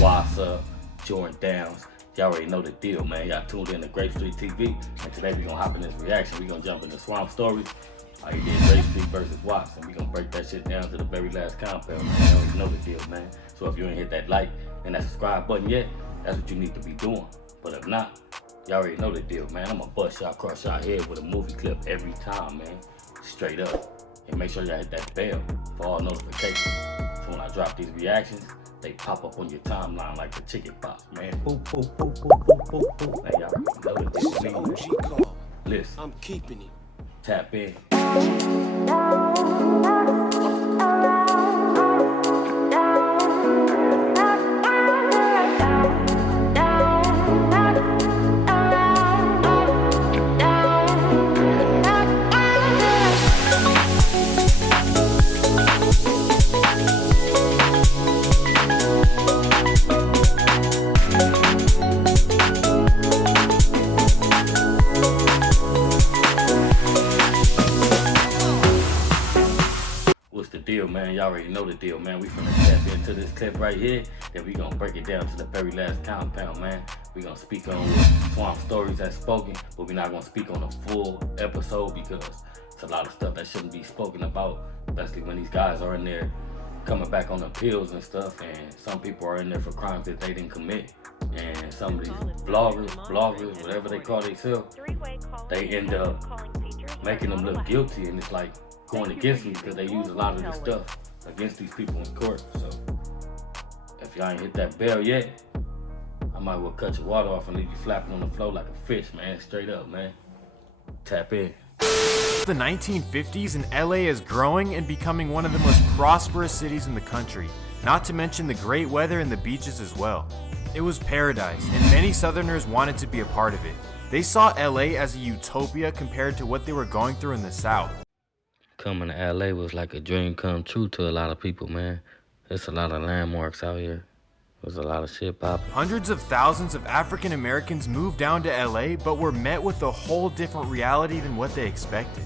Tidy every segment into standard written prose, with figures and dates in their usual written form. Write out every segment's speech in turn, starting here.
What's up? Jordan Downs. Y'all already know the deal, man. Y'all tuned in to Grape Street TV. And today we gonna hop in this reaction. We gonna jump into Swamp Stories. He did Grape Street versus Watts. And we gonna break that shit down to the very last compound, man. You already know the deal, man. So if you ain't hit that like and that subscribe button yet, that's what you need to be doing. But if not, y'all already know the deal, man. I'm gonna bust y'all across y'all head with a movie clip every time, man. Straight up. And make sure y'all hit that bell for all notifications. So when I drop these reactions, they pop up on your timeline like the chicken pox, man. Boop, boop, boop, boop, boop, boop, boop. Man, y'all know the deal, man. Listen. I'm keeping it. Tap in. What's the deal, man? Y'all already know the deal, man. We finna tap into this clip right here. Then we gonna break it down to the very last compound, man. We gonna speak on what Swamp Stories has spoken, but we're not gonna speak on a full episode because it's a lot of stuff that shouldn't be spoken about, especially when these guys are in there coming back on appeals and stuff, and some people are in there for crimes that they didn't commit. And some of these bloggers, whatever they call themselves, they end up making them look guilty, and it's like going against them because they use a lot of this stuff against these people in court. So if y'all ain't hit that bell yet, I might well cut your water off and leave you flapping on the floor like a fish, man. Straight up, man. Tap in. The 1950s and LA is growing and becoming one of the most prosperous cities in the country, not to mention the great weather and the beaches as well. It was paradise, and many Southerners wanted to be a part of it. They saw LA as a utopia compared to what they were going through in the South. Coming to LA was like a dream come true to a lot of people, man. There's a lot of landmarks out here. There's a lot of shit popping. Hundreds of thousands of African Americans moved down to LA, but were met with a whole different reality than what they expected.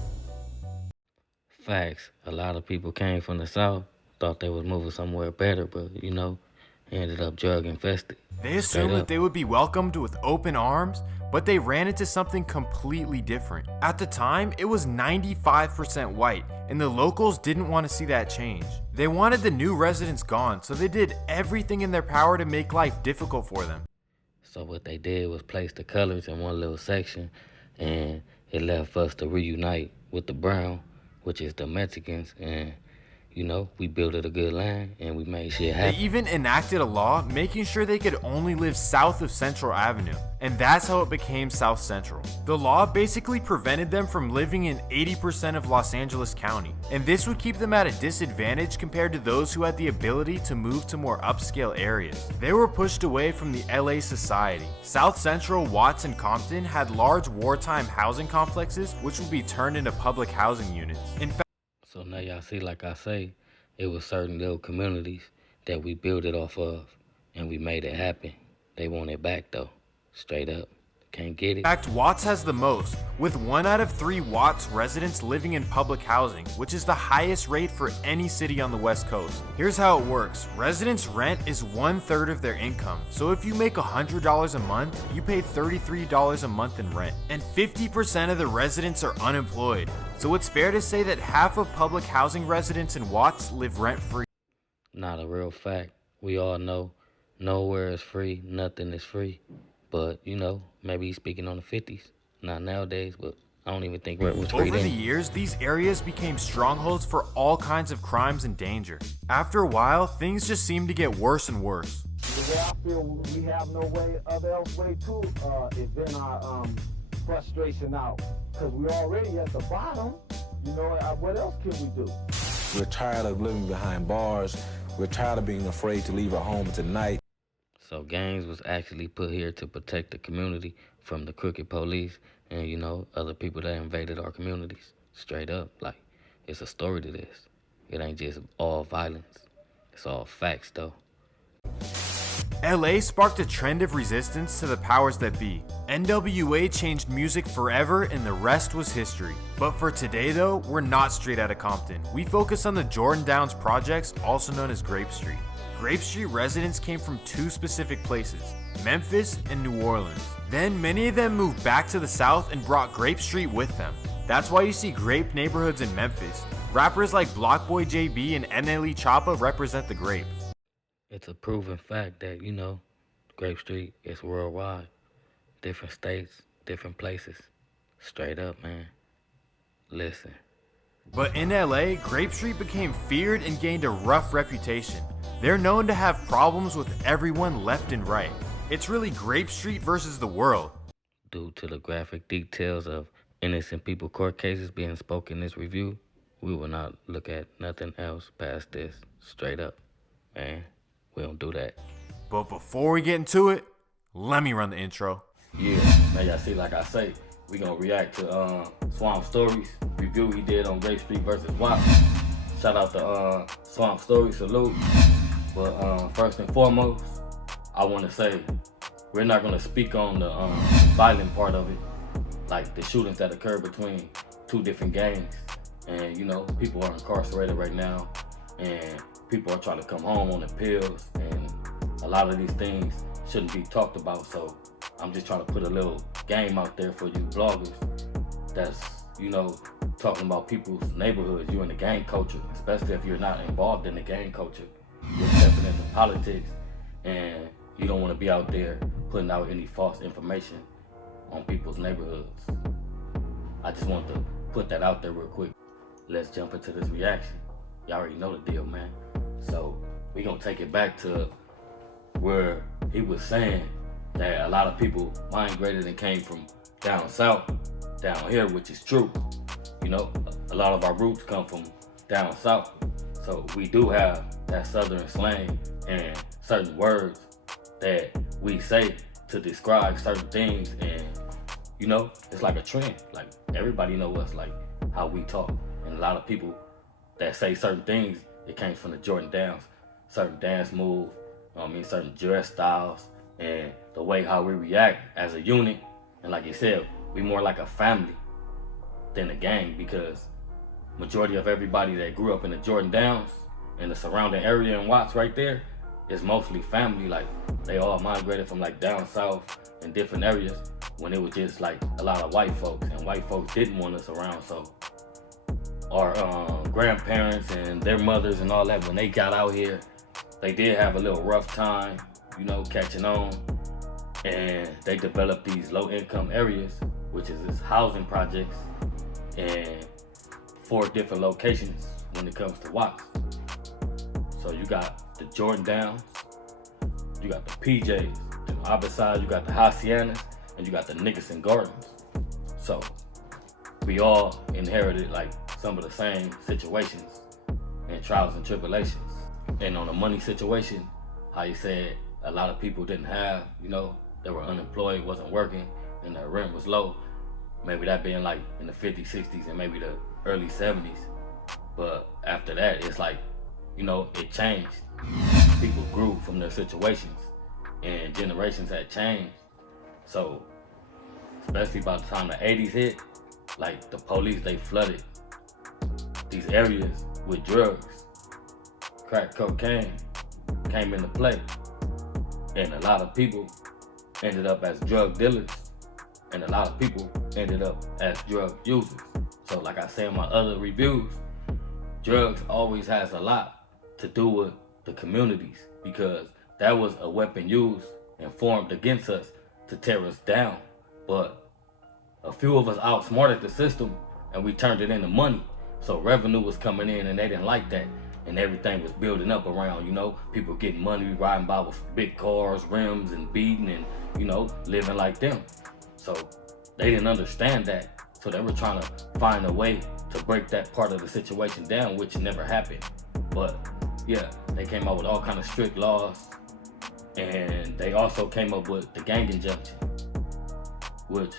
Facts. A lot of people came from the South, thought they was moving somewhere better, but you know, ended up drug infested. They assumed that they would be welcomed with open arms, but they ran into something completely different. At the time, it was 95% white, and the locals didn't want to see that change. They wanted the new residents gone, so they did everything in their power to make life difficult for them. So what they did was place the colors in one little section, and it left us to reunite with the brown, which is the Mexicans, and you know, we built it a good line and we made shit happen. They even enacted a law making sure they could only live south of Central Avenue, and that's how it became South Central. The law basically prevented them from living in 80% of Los Angeles County, and this would keep them at a disadvantage compared to those who had the ability to move to more upscale areas. They were pushed away from the LA society. South Central, Watts, and Compton had large wartime housing complexes which would be turned into public housing units. In fact, so now y'all see, like I say, it was certain little communities that we built it off of, and we made it happen. They want it back, though. Straight up. Can't get it. In fact, Watts has the most, with 1 out of 3 Watts residents living in public housing, which is the highest rate for any city on the West Coast. Here's how it works. Residents' rent is 1/3 of their income. So if you make $100 a month, you pay $33 a month in rent. And 50% of the residents are unemployed. So it's fair to say that half of public housing residents in Watts live rent-free. Not a real fact. We all know nowhere is free, nothing is free. But, you know, maybe he's speaking on the 50s. Not nowadays, but I don't even think rent was free Over then. the years, these areas became strongholds for all kinds of crimes and danger. After a while, things just seemed to get worse and worse. The way I feel, we have no way other way to event our frustration out. Because we already at the bottom. You know, what else can we do? We're tired of living behind bars. We're tired of being afraid to leave our homes at night. So gangs was actually put here to protect the community from the crooked police and, you know, other people that invaded our communities. Straight up, like, it's a story to this. It ain't just all violence. It's all facts, though. LA sparked a trend of resistance to the powers that be. NWA changed music forever and the rest was history. But for today though, we're not straight outta Compton. We focus on the Jordan Downs projects, also known as Grape Street. Grape Street residents came from two specific places, Memphis and New Orleans. Then many of them moved back to the South and brought Grape Street with them. That's why you see grape neighborhoods in Memphis. Rappers like Blockboy JB and NLE Choppa represent the grape. It's a proven fact that, Grape Street is worldwide. Different states, different places. Straight up, man. Listen. But in LA, Grape Street became feared and gained a rough reputation. They're known to have problems with everyone left and right. It's really Grape Street versus the world. Due to the graphic details of innocent people court cases being spoken in this review, we will not look at nothing else past this. Straight up, man. We don't do that. But before we get into it, let me run the intro. Yeah, man, y'all see, like I say, we gonna react to Swamp Stories review he did on Grape Street versus WAP. Shout out to Swamp Stories, salute. But first and foremost, I want to say we're not gonna speak on the violent part of it, like the shootings that occurred between two different gangs. And people are incarcerated right now, and people are trying to come home on the pills, and a lot of these things shouldn't be talked about. So I'm just trying to put a little game out there for you bloggers that's, talking about people's neighborhoods. You're in the gang culture, especially if you're not involved in the gang culture. You're stepping into politics, and you don't want to be out there putting out any false information on people's neighborhoods. I just want to put that out there real quick. Let's jump into this reaction. Y'all already know the deal, man. So we gonna take it back to where he was saying that a lot of people migrated and came from down south, down here, which is true. A lot of our roots come from down south. So we do have that southern slang and certain words that we say to describe certain things, and it's like a trend. Like everybody know us, like how we talk. And a lot of people that say certain things, it came from the Jordan Downs, certain dance moves, certain dress styles, and the way how we react as a unit. And like you said, we more like a family than a gang, because majority of everybody that grew up in the Jordan Downs and the surrounding area in Watts right there is mostly family. Like they all migrated from like down south in different areas when it was just like a lot of white folks, and white folks didn't want us around. So our grandparents and their mothers and all that, when they got out here, they did have a little rough time, catching on, and they developed these low-income areas, which is this housing projects, and 4 different locations when it comes to Watts. So you got the Jordan Downs, you got the PJs, to the opposite side you got the Haciendas, and you got the Nickerson Gardens. So we all inherited like some of the same situations and trials and tribulations. And on the money situation, how you said a lot of people didn't have, they were unemployed, wasn't working, and their rent was low. Maybe that being like in the 50s, 60s, and maybe the early 70s. But after that, it's like, it changed. People grew from their situations, and generations had changed. So, especially by the time the 80s hit, like the police, they flooded these areas with drugs. Crack cocaine came into play, and a lot of people ended up as drug dealers, and a lot of people ended up as drug users. So like I say in my other reviews, drugs always has a lot to do with the communities, because that was a weapon used and formed against us to tear us down. But a few of us outsmarted the system, and we turned it into money. So revenue was coming in, and they didn't like that. And everything was building up around, people getting money, riding by with big cars, rims, and beating, and, living like them. So they didn't understand that. So they were trying to find a way to break that part of the situation down, which never happened. But yeah, they came out with all kind of strict laws. And they also came up with the gang injunction, which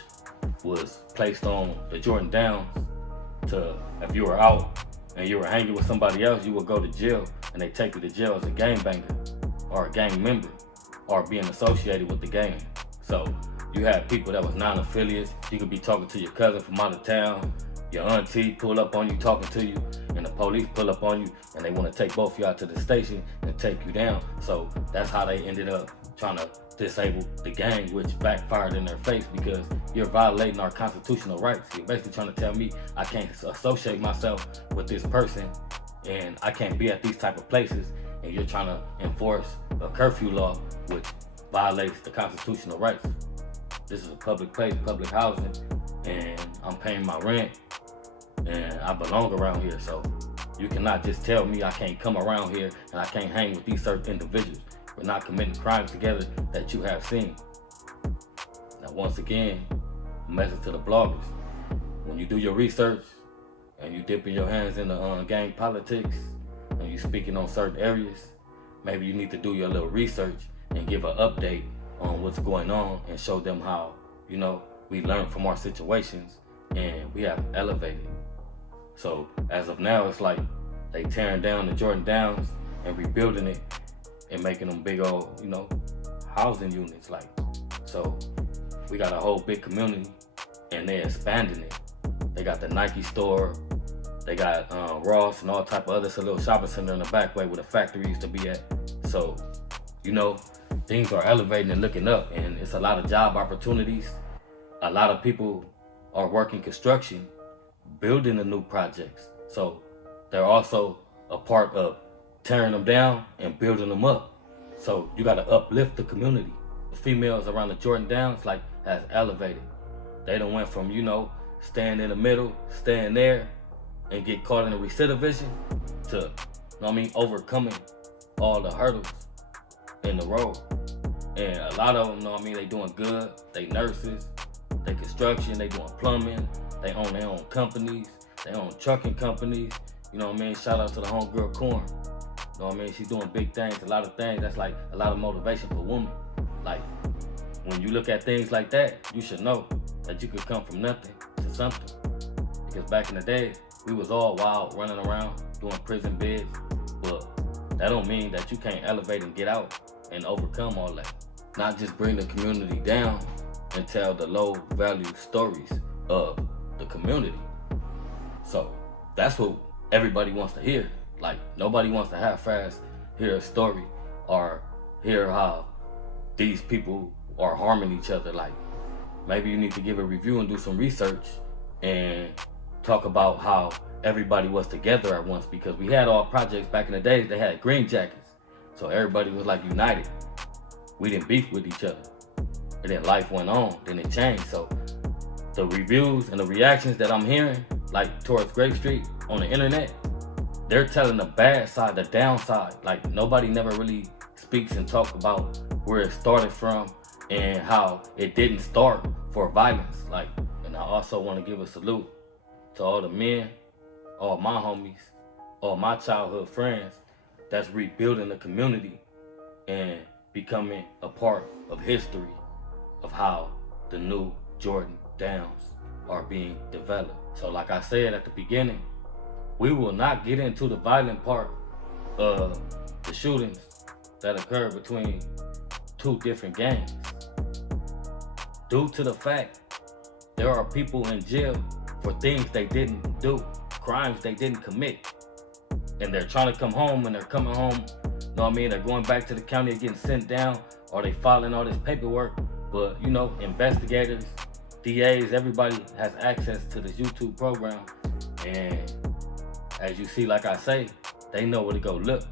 was placed on the Jordan Downs to, if you were out and you were hanging with somebody else, you would go to jail, and they take you to jail as a gangbanger or a gang member or being associated with the gang. So you had people that was non-affiliates. You could be talking to your cousin from out of town, your auntie pull up on you talking to you, and the police pull up on you and they want to take both of y'all to the station and take you down. So that's how they ended up trying to disable the gang, which backfired in their face because you're violating our constitutional rights. You're basically trying to tell me I can't associate myself with this person and I can't be at these type of places, and you're trying to enforce a curfew law which violates the constitutional rights. This is a public place, public housing, and I'm paying my rent and I belong around here. So you cannot just tell me I can't come around here and I can't hang with these certain individuals. We're not committing crimes together that you have seen. Now, once again, a message to the bloggers. When you do your research and you dipping your hands in the gang politics and you speaking on certain areas, maybe you need to do your little research and give an update on what's going on and show them how, you know, we learn from our situations and we have elevated. So as of now, it's like they tearing down the Jordan Downs and rebuilding it and making them big old, you know, housing units. Like, so we got a whole big community and they're expanding it. They got the Nike store, they got Ross and all type of other, it's a little shopping center in the back way where the factory used to be at. So, you know, things are elevating and looking up, and it's a lot of job opportunities. A lot of people are working construction, building the new projects. So they're also a part of tearing them down and building them up. So you got to uplift the community. The females around the Jordan Downs like has elevated. They done went from, you know, staying in the middle, staying there and get caught in the recidivism to, you know what I mean, overcoming all the hurdles in the road. And a lot of them, you know what I mean, they doing good. They nurses, they construction, they doing plumbing, they own their own companies, they own trucking companies. You know what I mean? Shout out to the homegirl Corn. You know what I mean? She's doing big things, a lot of things. That's like a lot of motivation for women. Like, when you look at things like that, you should know that you could come from nothing to something. Because back in the day, we was all wild, running around, doing prison bids. But that don't mean that you can't elevate and get out and overcome all that. Not just bring the community down and tell the low value stories of the community. So that's what everybody wants to hear. Like, nobody wants to half-ass hear a story or hear how these people are harming each other. Like, maybe you need to give a review and do some research and talk about how everybody was together at once, because we had all projects back in the days, they had green jackets. So everybody was like united. We didn't beef with each other. And then life went on, then it changed. So the reviews and the reactions that I'm hearing, like towards Grape Street on the internet, they're telling the bad side, the downside. Like, nobody never really speaks and talks about where it started from and how it didn't start for violence. Like, and I also want to give a salute to all the men, all my homies, all my childhood friends that's rebuilding the community and becoming a part of history of how the new Jordan Downs are being developed. So like I said at the beginning, we will not get into the violent part of the shootings that occurred between two different gangs, due to the fact there are people in jail for things they didn't do, crimes they didn't commit. And they're trying to come home, and they're coming home, you know what I mean? They're going back to the county and getting sent down, or they filing all this paperwork. But, you know, investigators, DAs, everybody has access to this YouTube program. And as you see, like I say, they know where to go look.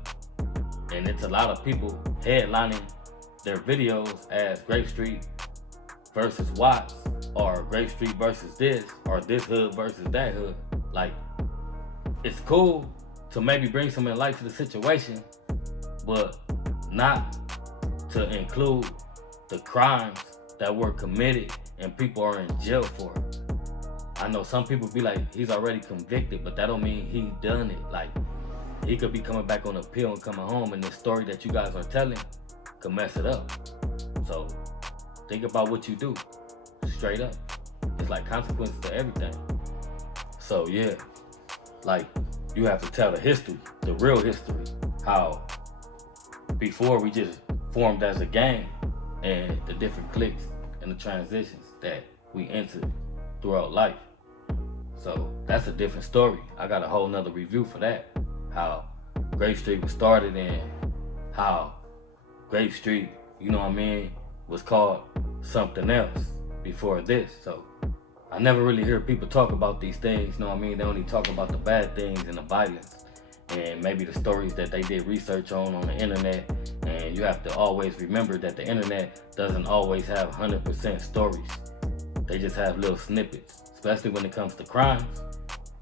And it's a lot of people headlining their videos as Grape Street versus Watts, or Grape Street versus this, or this hood versus that hood. Like, it's cool to maybe bring some light to the situation, but not to include the crimes that were committed and people are in jail for. I know some people be like, he's already convicted, but that don't mean he done it. Like, he could be coming back on appeal and coming home, and the story that you guys are telling could mess it up. So think about what you do, straight up. It's like consequences to everything. So yeah, like, you have to tell the history, the real history, how before we just formed as a gang, and the different cliques and the transitions that we entered throughout life. So that's a different story. I got a whole nother review for that. How Grape Street was started and how Grape Street, you know what I mean, was called something else before this. So I never really hear people talk about these things, you know what I mean? They only talk about the bad things and the violence and maybe the stories that they did research on the internet. And you have to always remember that the internet doesn't always have 100% stories. They just have little snippets, especially when it comes to crimes.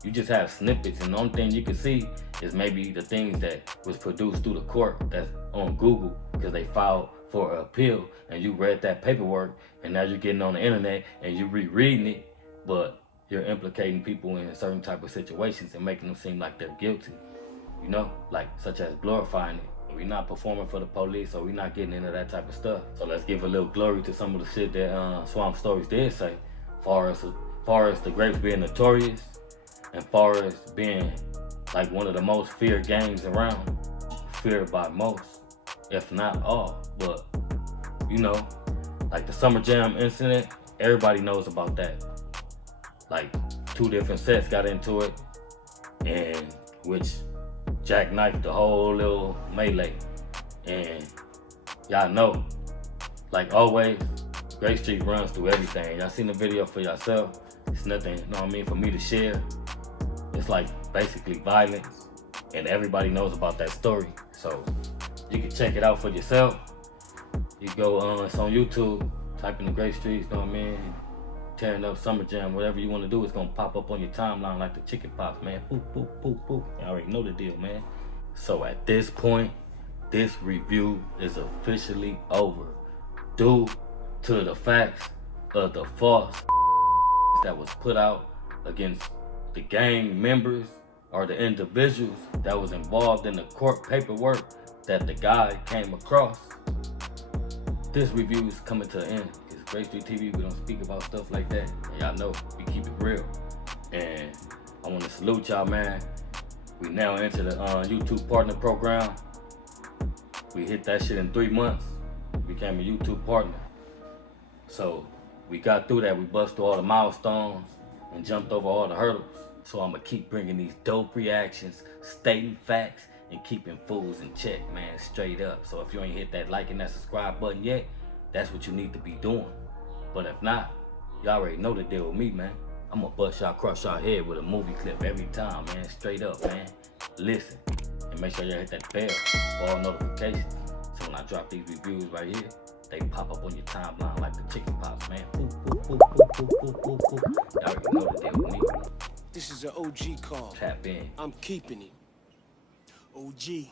You just have snippets, and the only thing you can see is maybe the things that was produced through the court that's on Google because they filed for an appeal and you read that paperwork, and now you're getting on the internet and you rereading it, but you're implicating people in certain type of situations and making them seem like they're guilty, you know, like such as glorifying it. We're not performing for the police, so we're not getting into that type of stuff. So let's give a little glory to some of the shit that Swamp Stories did say, far as the Grapes being notorious, and far as being like one of the most feared games around, feared by most, if not all. But you know, like the Summer Jam incident, everybody knows about that. Like 2 different sets got into it, and which jackknifed the whole little melee. And y'all know, like always, Grape Street runs through everything. Y'all seen the video for yourself. It's nothing, you know what I mean, for me to share. It's like basically violence, and everybody knows about that story. So you can check it out for yourself. You go it's on YouTube, type in the Grape Street, you know what I mean, tearing up Summer Jam, whatever you want to do, it's gonna pop up on your timeline like the chicken pops, man. Boop, boop, boop, boop. You already know the deal, man. So at this point, this review is officially over due to the facts of the false that was put out against the gang members or the individuals that was involved in the court paperwork that the guy came across. This review is coming to an end. It's Grape Street TV. We don't speak about stuff like that. And y'all know we keep it real. And I want to salute y'all, man. We now enter the YouTube partner program. We hit that shit in 3 months. Became a YouTube partner. So we got through that. We bust through all the milestones and jumped over all the hurdles. So I'm gonna keep bringing these dope reactions, stating facts, and keeping fools in check, man, straight up. So if you ain't hit that like and that subscribe button yet, that's what you need to be doing. But if not, y'all already know the deal with me, man. I'm gonna bust y'all across y'all head with a movie clip every time, man, straight up, man. Listen, and make sure y'all hit that bell for all notifications. So when I drop these reviews right here, they pop up on your timeline like the chicken pops, man. Boop, boop, boop, boop, boop, boop, boop, boop. Y'all already know the deal with me. This is an OG call. Tap in. I'm keeping it. OG.